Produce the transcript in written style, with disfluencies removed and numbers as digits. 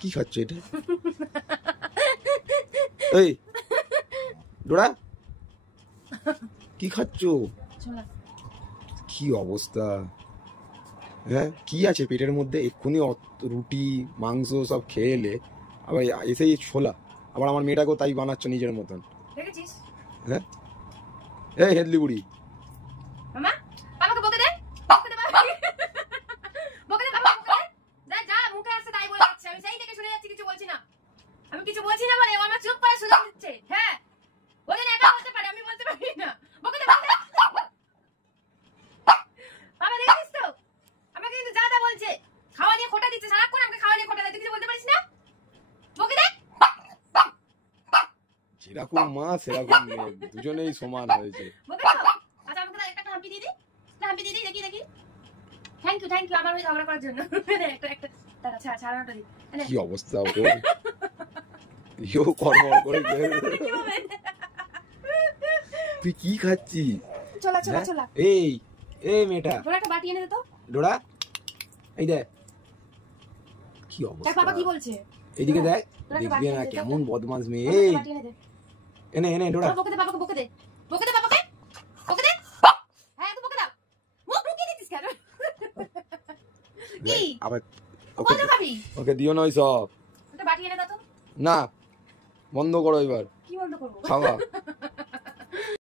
কি খাচ্ছ এটা? এই ডোরা কি খাচ্ছ? কি অবস্থা? হ্যাঁ কি আছে পেটের মধ্যে? এক্ষুনি রুটি মাংস সব খেয়ে এলে আবার এসেই ছোলা, আবার আমার মেয়েটাকেও তাই বানাচ্ছ নিজের মতন। হ্যাঁ এই হেদলি বুড়ি, আমি কিছু বলছি না মানে আমার চুপ করে শুনে দিচ্ছে। হ্যাঁ ওদের একা বলতে পারে, আমি বলতে পারি না। বকে দে বাবা, দেখিস তো আমাকে কিন্তু যা যা বলছে, খাওয়া নিয়ে খোটা দিচ্ছে সারাক্ষণ, আমাকে খাওয়া নিয়ে খোটা দেয়, তুই কিছু বলতে পারিস না? বকে দে। যেরকম মা সেরকম মেয়ে, দুজনেই সমান হয়েছে। বকে দাও। আচ্ছা আমাকে একটা হাম্পি দিয়ে দি, হাম্পি দিয়ে দি, দেখি দেখি। থ্যাংক ইউ আমার ওই ঝগড়া করার জন্য। একটা একটা দাঁড়া ছাড়ানোটা দি। কি অবস্থা ওর? ইও কর্ম করে। তুই কি খাচ্ছিস? চলা চলা চলা। এই এই মেয়েটা, ডোরা একটা বাটি এনে দে তো। ডোরা এই দেখ কি অবস্থা। দেখ বাবা কি বলছে, এইদিকে দেখ, দেখবি না কেমন বদমাশ মেয়ে। এই এনে এনে ডোরা, বকে দে বাবাকে, বকে দে, বকে দে বাবাকে, বকে দে। হ্যাঁ তুই বকে দাও, মুখ লুকিয়ে দিছিস কেন? কি আবার ওকে খাবি? ওকে দিও না ওই সব। একটা বাটি এনে দাও তো। না বন্ধ করো এবার। কি বন্ধ করব? খাওয়া